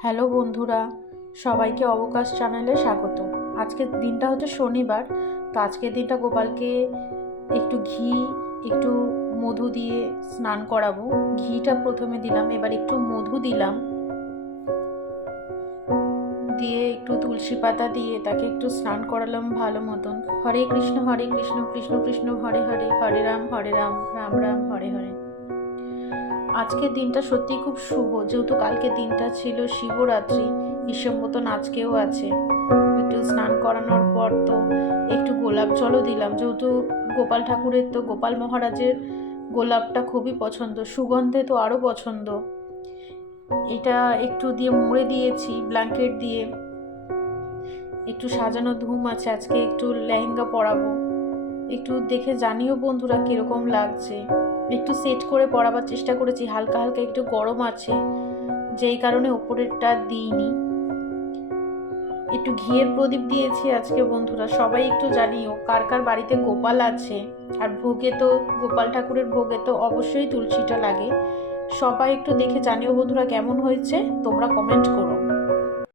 Hello বন্ধুরা, সবাইকে অবকাশ চ্যানেলে স্বাগত। আজকের দিনটা হচ্ছে শনিবার। তো আজকের দিনটা গোপালকে একটু ঘি, একটু মধু দিয়ে স্নান করাবো। ঘিটা প্রথমে দিলাম, এবার একটু মধু দিলাম, দিয়ে একটু তুলসী পাতা দিয়ে তাকে একটু স্নান করালাম ভালো মতন। হরে কৃষ্ণ কৃষ্ণ কৃষ্ণ হরে হরে, হরে রাম রাম রাম হরে হরে। আজকের দিনটা সত্যিই খুব শুভ, যেহেতু কালকে দিনটা ছিল শিবরাত্রি, হিসেব মতন আজকেও আছে। একটু স্নান করানোর পর তো একটু গোলাপ জলও দিলাম, যেহেতু গোপাল ঠাকুরের তো গোপাল মহারাজের গোলাপটা খুবই পছন্দ, সুগন্ধে তো আরও পছন্দ। এটা একটু দিয়ে মুড়ে দিয়েছি ব্ল্যাঙ্কেট দিয়ে। একটু সাজানো ধুম আছে, আজকে একটু লেহেঙ্গা পরাবো। একটু দেখে জানিও বন্ধুরা কীরকম লাগছে। একটু সেট করে পরাবার চেষ্টা করেছি, হালকা হালকা একটু গরম আছে, যেই কারণে ওপরেরটা দিইনি। একটু ঘিয়ের প্রদীপ দিয়েছি আজকে বন্ধুরা। সবাই একটু জানিও কার কার বাড়িতে গোপাল আছে। আর ভোগে তো গোপাল ঠাকুরের ভোগে তো অবশ্যই তুলসীটা লাগে। সবাই একটু দেখে জানিও বন্ধুরা কেমন হয়েছে, তোমরা কমেন্ট করো।